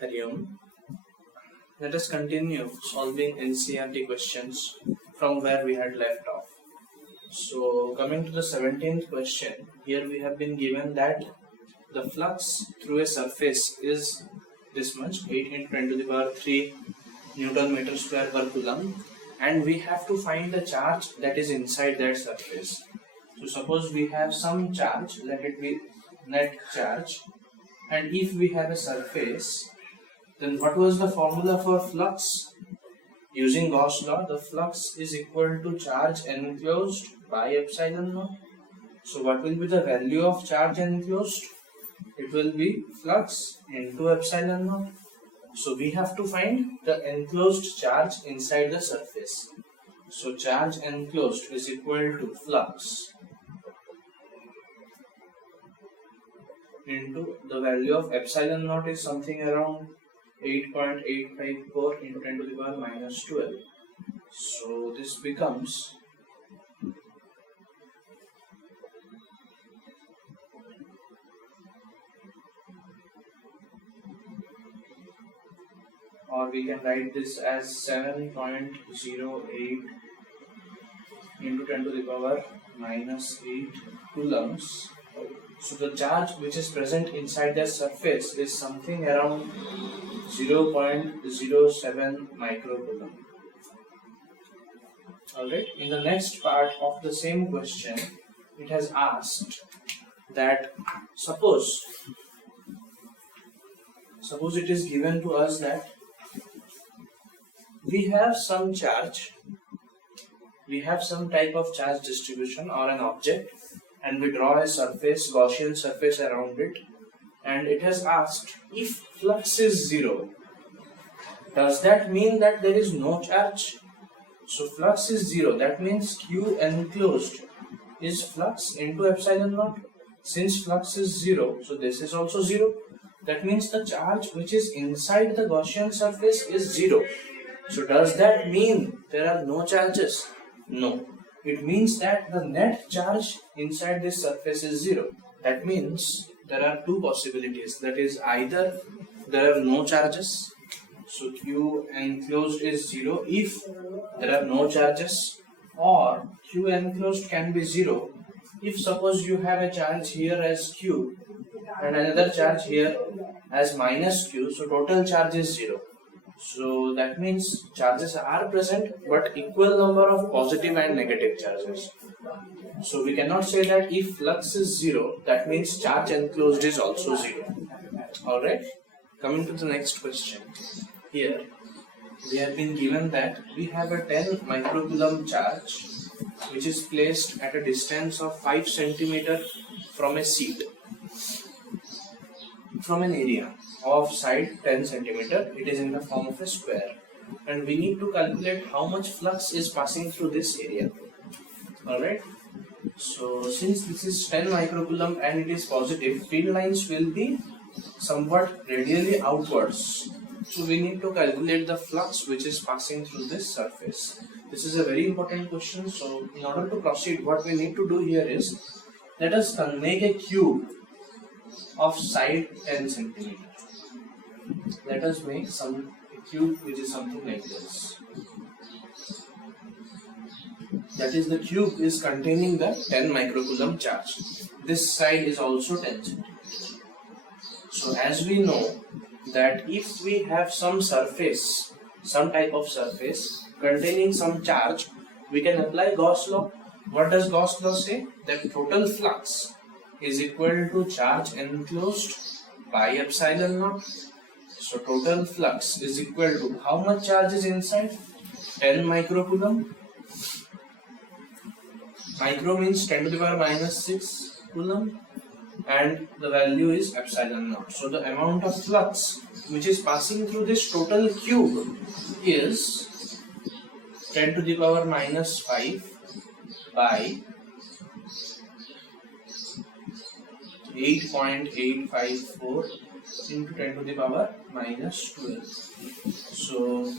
Hari Om. Let us continue solving NCERT questions from where we had left off. So, coming to the 17th question, here we have been given that the flux through a surface is this much, 8 into 10 to the power 3 Newton meter square per coulomb, and we have to find the charge that is inside that surface. So, suppose we have some charge, let it be net charge, and if we have a surface, then what was the formula for flux? Using Gauss law, the flux is equal to charge enclosed by epsilon naught. So what will be the value of charge enclosed? It will be flux into epsilon naught. So we have to find the enclosed charge inside the surface. So charge enclosed is equal to flux into the value of epsilon naught is something around 8.854 into 10 to the power minus 12. So this becomes or we can write this as 7.08 into 10 to the power minus 8 coulombs. So the charge which is present inside the surface is something around 0.07 microcoulomb. Alright, in the next part of the same question, it has asked that suppose it is given to us that we have some charge, we have some type of charge distribution or an object, and we draw a surface, Gaussian surface around it, and it has asked if flux is 0, does that mean that there is no charge? So flux is 0, that means Q enclosed is flux into epsilon naught. Since flux is 0, so this is also 0. That means the charge which is inside the Gaussian surface is 0. So does that mean there are no charges? No. It means that the net charge inside this surface is 0. That means there are two possibilities. That is, either there are no charges, so Q enclosed is 0 if there are no charges, or Q enclosed can be 0 if suppose you have a charge here as Q and another charge here as minus Q, so total charge is 0. So that means charges are present but equal number of positive and negative charges. So we cannot say that if flux is 0, that means charge enclosed is also 0. Alright, coming to the next question. Here we have been given that we have a 10 microcoulomb charge which is placed at a distance of 5 centimeter from a seat, from an area of side 10 centimeter. It is in the form of a square, and we need to calculate how much flux is passing through this area. Alright, so since this is 10 microcoulomb and it is positive, field lines will be somewhat radially outwards. So we need to calculate the flux which is passing through this surface. This is a very important question. So in order to proceed, what we need to do here is, let us make a cube of side 10 centimeter. Let us make a cube which is something like this. That is, the cube is containing the 10 microcoulomb charge. This side is also 10 centimeter. So as we know that if we have some surface, some type of surface containing some charge, we can apply Gauss law. What does Gauss law say? That total flux is equal to charge enclosed by epsilon naught. So total flux is equal to how much charge is inside? 10 microcoulomb. Micro means 10 to the power minus 6 coulomb, and the value is epsilon naught. So the amount of flux which is passing through this total cube is 10 to the power minus 5 by 8.854 into 10 to the power minus 12. So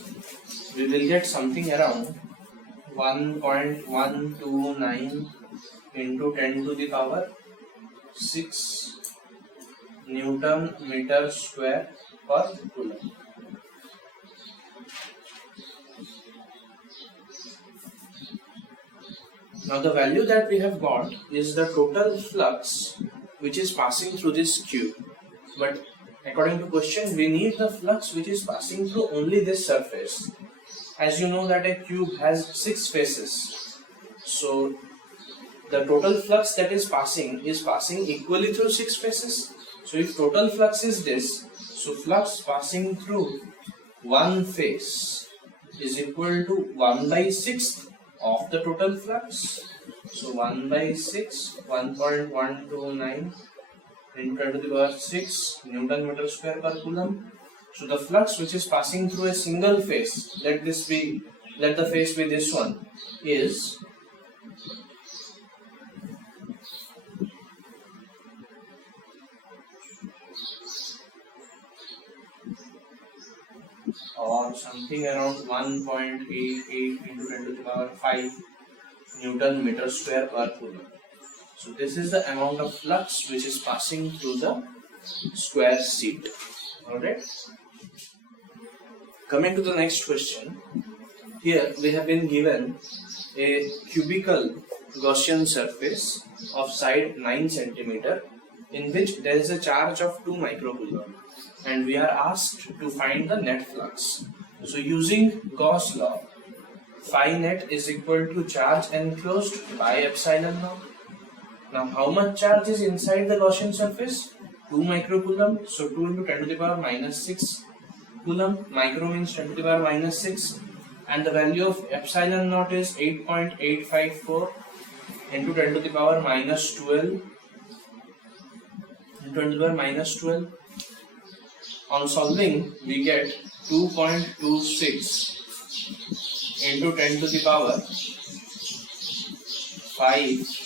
we will get something around 1.129 into 10 to the power 6 Newton meter square per coulomb. Now the value that we have got is the total flux which is passing through this cube. But according to question, we need the flux which is passing through only this surface. As you know that a cube has 6 faces. So the total flux that is passing equally through 6 faces. So if total flux is this, so flux passing through one face is equal to 1 by 6 of the total flux. So 1 by 6, 1.129 into 10 to the power 6 Newton meter square per coulomb. So the flux which is passing through a single face, let the face be this one, is or something around 1.88 into 10 to the power 5 Newton meter square per coulomb. So this is the amount of flux which is passing through the square sheet. Alright. Coming to the next question. Here we have been given a cubical Gaussian surface of side 9 cm in which there is a charge of 2 microcoulomb, and we are asked to find the net flux. So using Gauss law, phi net is equal to charge enclosed by epsilon naught. Now how much charge is inside the Gaussian surface? 2 microcoulomb. So 2 into 10 to the power minus 6 coulomb. Micro means 10 to the power minus 6. And the value of epsilon naught is 8.854 into 10 to the power minus 12 into 10 to the power minus 12. On solving, we get 2.26 into 10 to the power 5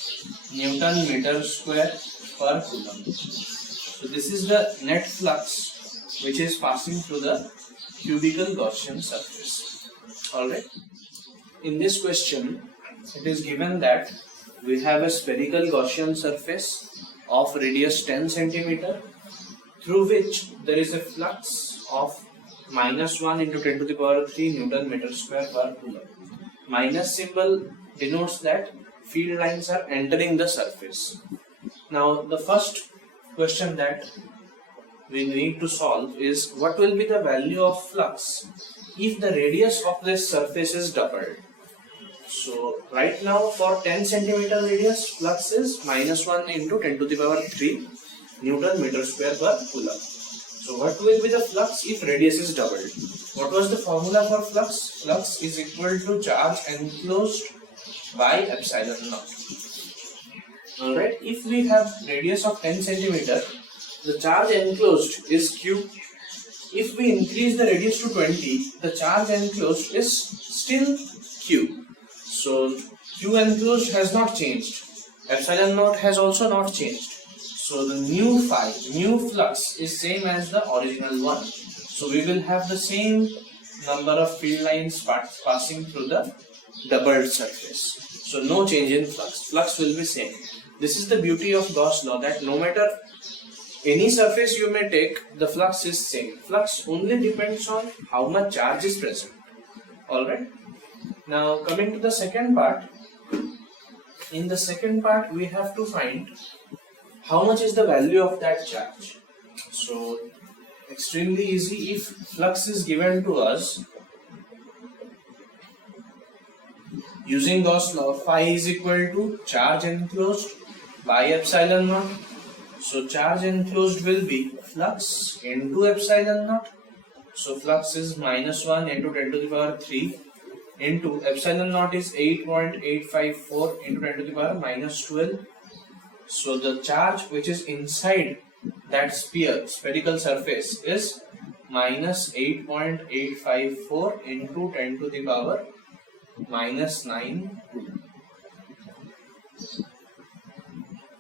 Newton meter square per coulomb. So this is the net flux which is passing through the cubical Gaussian surface. Alright. In this question, it is given that we have a spherical Gaussian surface of radius 10 cm through which there is a flux of minus 1 into 10 to the power 3 Newton meter square per coulomb. Minus symbol denotes that field lines are entering the surface. Now the first question that we need to solve is what will be the value of flux if the radius of this surface is doubled. So right now for 10 cm radius, flux is minus 1 into 10 to the power 3 Newton meter square per coulomb. So what will be the flux if radius is doubled? What was the formula for flux? Flux is equal to charge enclosed by epsilon naught. Alright, if we have radius of 10 cm, the charge enclosed is Q. If we increase the radius to 20, the charge enclosed is still Q. So Q enclosed has not changed. Epsilon naught has also not changed. So the new flux is same as the original one. So we will have the same number of field lines passing through the doubled surface. So no change in flux. Flux will be same. This is the beauty of Gauss law, that no matter any surface you may take, the flux is same. Flux only depends on how much charge is present. Alright. Now coming to the second part. In the second part we have to find how much is the value of that charge. So extremely easy. If flux is given to us using Gauss law, phi is equal to charge enclosed by epsilon naught. So charge enclosed will be flux into epsilon naught. So flux is minus 1 into 10 to the power 3 into epsilon naught is 8.854 into 10 to the power minus 12. So the charge which is inside that spherical surface is minus 8.854 into 10 to the power minus 9.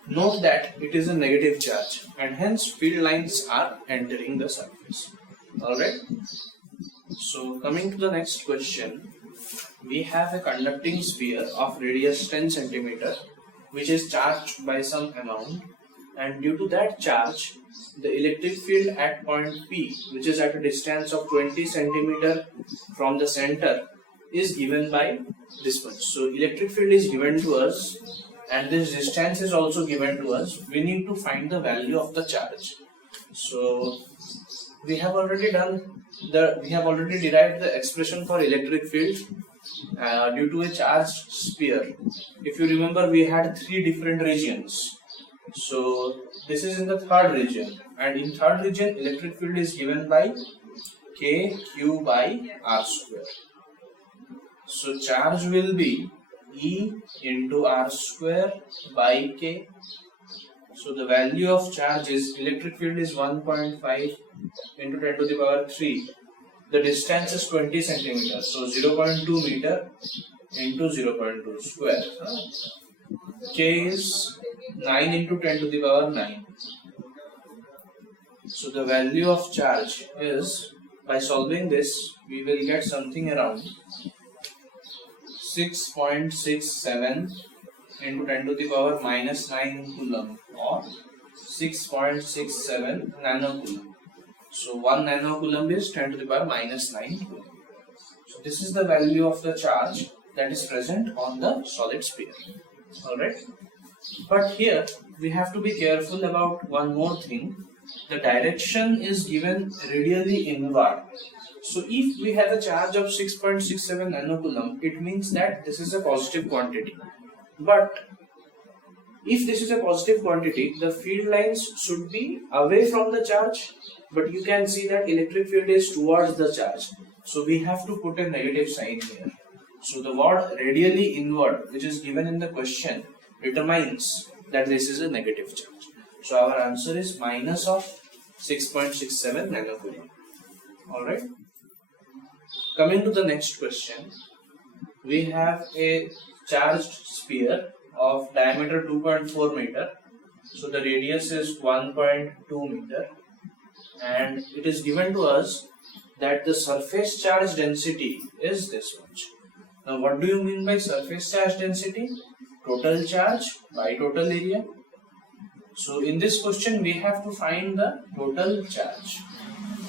Note that it is a negative charge and hence field lines are entering the surface. Alright. So coming to the next question, we have a conducting sphere of radius 10 cm which is charged by some amount, and due to that charge, the electric field at point P, which is at a distance of 20 centimeter from the center, is given by this much. So electric field is given to us and this distance is also given to us. We need to find the value of the charge. So we have already derived the expression for electric field due to a charged sphere. If you remember, we had 3 different regions. So this is in the third region, and in third region electric field is given by k q by r square. So charge will be E into r square by k. So the value of charge is, electric field is 1.5 into 10 to the power 3. The distance is 20 centimeters, so 0.2 meter into 0.2 square. K is 9 into 10 to the power 9. So the value of charge is, by solving this, we will get something around 6.67 into 10 to the power minus 9 coulomb, or 6.67 nanocoulomb. So 1 nanocoulomb is 10 to the power minus 9 coulomb. So this is the value of the charge that is present on the solid sphere. Alright. But here we have to be careful about one more thing. The direction is given radially inward. So if we have a charge of 6.67 nanocoulomb, it means that this is a positive quantity. But if this is a positive quantity, the field lines should be away from the charge. But you can see that electric field is towards the charge. So we have to put a negative sign here. So the word radially inward, which is given in the question, determines that this is a negative charge. So our answer is minus of 6.67 nanocoulomb. Alright. Coming to the next question, we have a charged sphere of diameter 2.4 meter. So the radius is 1.2 meter. And it is given to us that the surface charge density is this much. Now what do you mean by surface charge density? Total charge by total area. So in this question we have to find the total charge.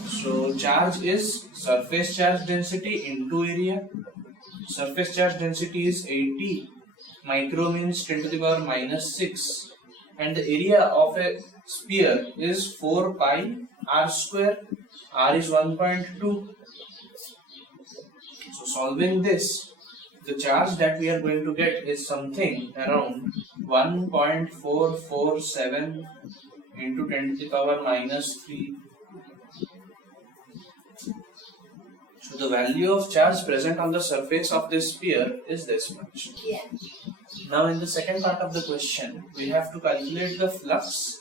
So charge is surface charge density into area. Surface charge density is 80. Micro means 10 to the power minus 6. And the area of a sphere is 4 pi r square. R is 1.2. So solving this, the charge that we are going to get is something around 1.447 into 10 to the power minus 3. So the value of charge present on the surface of this sphere is this much. Yeah. Now in the second part of the question, we have to calculate the flux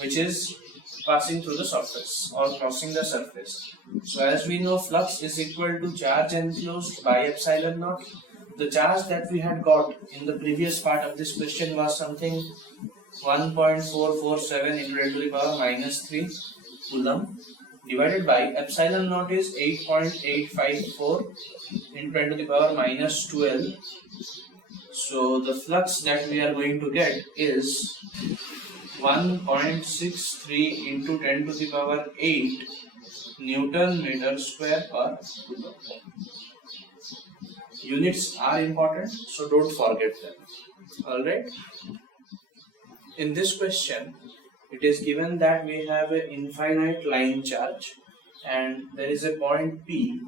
which is passing through the surface or crossing the surface. So as we know, flux is equal to charge enclosed by epsilon naught. The charge that we had got in the previous part of this question was something 1.447 into 10 to the power minus 3 coulomb, divided by epsilon naught is 8.854 into 10 to the power minus 12. So the flux that we are going to get is 1.63 into 10 to the power 8 Newton meter square per coulomb. Units are important, so don't forget them. Alright. In this question, it is given that we have an infinite line charge and there is a point P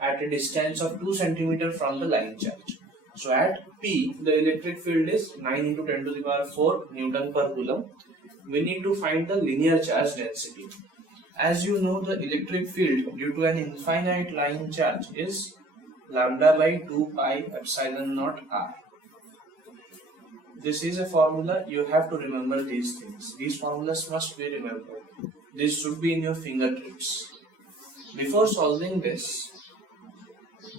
at a distance of 2 cm from the line charge. So at P, the electric field is 9 into 10 to the power 4 Newton per coulomb. We need to find the linear charge density. As you know, the electric field due to an infinite line charge is lambda by 2 pi epsilon naught r. This is a formula. You have to remember these things. These formulas must be remembered. This should be in your fingertips. Before solving this,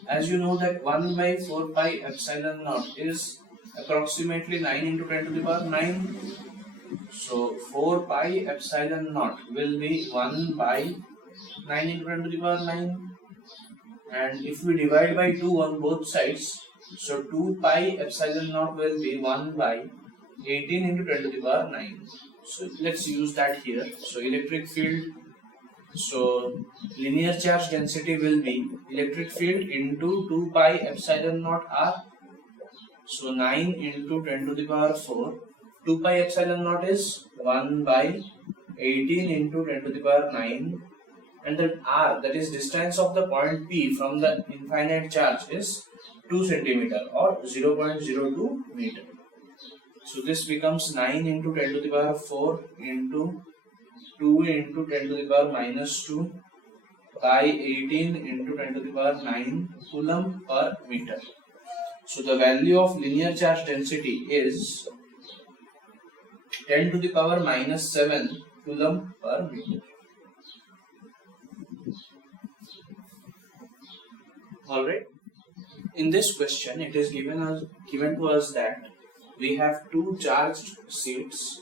as you know that 1 by 4 pi epsilon naught is approximately 9 into 10 to the power 9. So 4 pi epsilon naught will be 1 by 9 into 10 to the power 9. And if we divide by 2 on both sides, so 2 pi epsilon naught will be 1 by 18 into 10 to the power 9. So let's use that here. So electric field, so linear charge density will be electric field into 2 pi epsilon naught r. So 9 into 10 to the power 4. 2 pi epsilon naught is 1 by 18 into 10 to the power 9. And the r, that is distance of the point P from the infinite charge, is 2 centimeter or 0.02 meter. So this becomes 9 into 10 to the power 4 into 2 into 10 to the power minus 2 by 18 into 10 to the power 9 coulomb per meter. So the value of linear charge density is 10 to the power minus 7 coulomb per meter. Alright. In this question, it is given to us that we have two charged sheets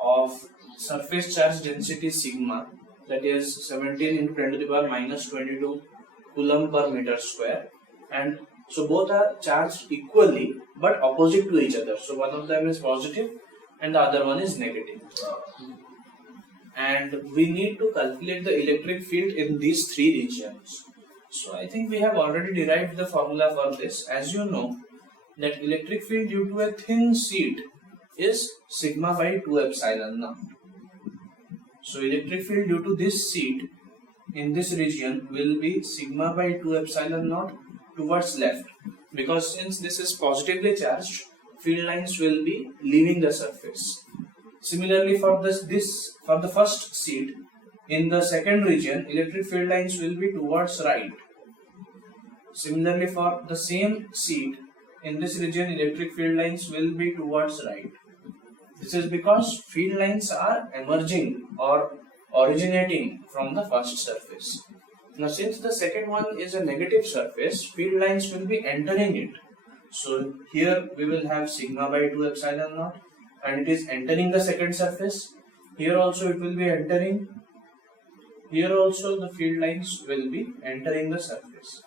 of surface charge density sigma, that is 17 into 10 to the power minus 22 coulomb per meter square, and so both are charged equally but opposite to each other. So one of them is positive and the other one is negative. And we need to calculate the electric field in these three regions. So I think we have already derived the formula for this. As you know, that electric field due to a thin sheet is sigma by 2 epsilon naught. So electric field due to this sheet in this region will be sigma by 2 epsilon naught towards left, because since this is positively charged, field lines will be leaving the surface. Similarly, for for the first sheet in the second region, electric field lines will be towards right. Similarly, for the same sheet in this region, electric field lines will be towards right. This is because field lines are emerging or originating from the first surface. Now, since the second one is a negative surface, field lines will be entering it. So here we will have sigma by 2 epsilon naught, and it is entering the second surface. Here also it will be entering. Here also the field lines will be entering the surface.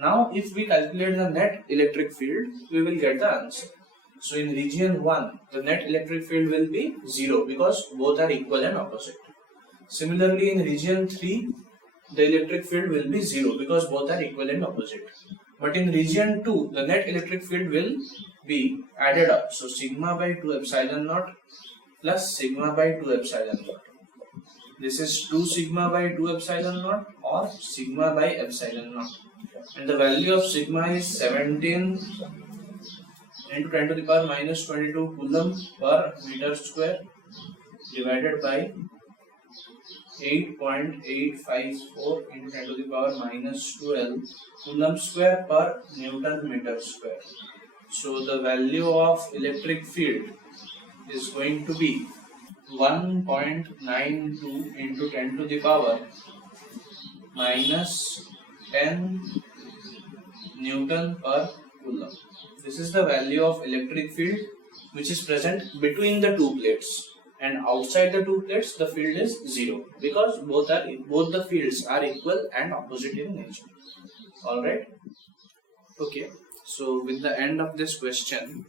Now if we calculate the net electric field, we will get the answer. So in region 1, the net electric field will be 0 because both are equal and opposite. Similarly, in region 3, the electric field will be 0 because both are equal and opposite. But in region 2, the net electric field will be added up. So sigma by 2 epsilon naught plus sigma by 2 epsilon naught. This is 2 sigma by 2 epsilon naught or sigma by epsilon naught. And the value of sigma is 17 into 10 to the power minus 22 coulomb per meter square divided by 8.854 into 10 to the power minus 12 coulomb square per Newton meter square. So the value of electric field is going to be 1.92 into 10 to the power minus 10 Newton per coulomb. This is the value of electric field which is present between the two plates, and outside the two plates the field is 0 because both the fields are equal and opposite in nature. Alright. Okay. So with the end of this question,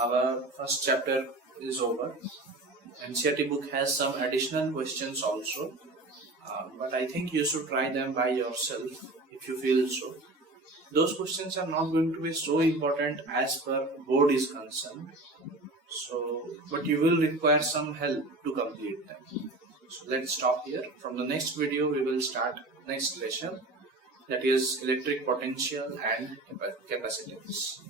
our first chapter is over. NCERT book has some additional questions also, but I think you should try them by yourself if you feel so. Those questions are not going to be so important as per board is concerned. So, but you will require some help to complete them. So let's stop here. From the next video, we will start next lesson, that is electric potential and capacitance.